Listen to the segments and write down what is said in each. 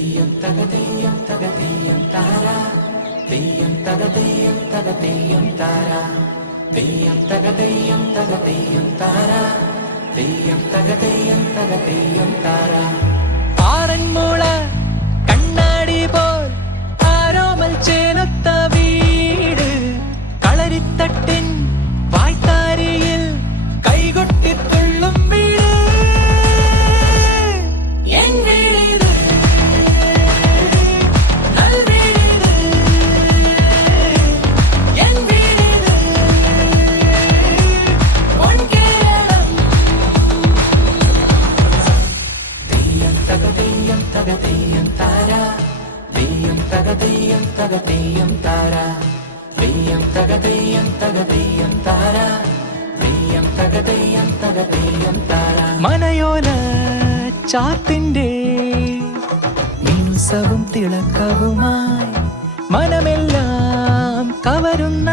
തെയ്യം തക തെയ്യം തക തെയ്യം താര തെയ്യം തക തെയ്യം തക തെയ്യം താര തെയ്യം തക തെയ്യം തക തെയ്യം താര തെയ്യം തക തെയ്യം തക തെയ്യം താര ആറന്മുള കണ്ണാടി പോൽ ആരോമൽ ചേലൊത്ത വീട് കളരിത്തട്ടിൻ വായ്ത്താരിയിൽ കൈകൊട്ടിത്തുള്ളും വീട് എൻ വീടിത് നൽവീടിത് എൻ വീടിത് പൊൻകേരളം തെയ്യം തക തെയ്യം തക തെയ്യം താര തെയ്യം തക തെയ്യം തക തെയ്യം താര തെയ്യം തക തെയ്യം തക തെയ്യം താര തെയ്യം തക തെയ്യം തക തെയ്യം താര മനയോല ചാത്തിന്റെ മിനുസവും തിളക്കവുമായി മനമെല്ലാം കവരുന്ന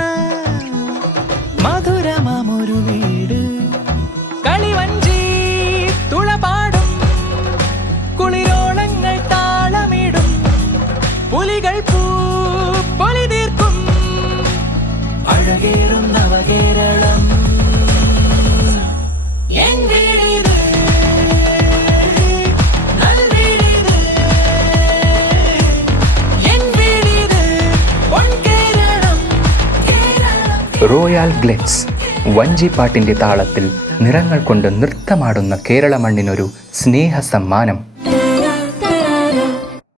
മധുരമാമൊരു വീട് കളിവഞ്ചി തുളപാടും കുളിരോളങ്ങൾ താളമിടും പുലികൾ പൊലി തീർക്കും അഴകേറും നവകേരളം എൻ വീടിത് നൽവീടിത് എൻ വീടിത് പൊൻകേരളം കേരളം. റോയൽ ഗ്ലിറ്റ്സ് വഞ്ചിപ്പാട്ടിൻ്റെ താളത്തിൽ നിറങ്ങൾ കൊണ്ട് നൃത്തമാടുന്ന കേരള മണ്ണിനൊരു സ്നേഹ സമ്മാനം.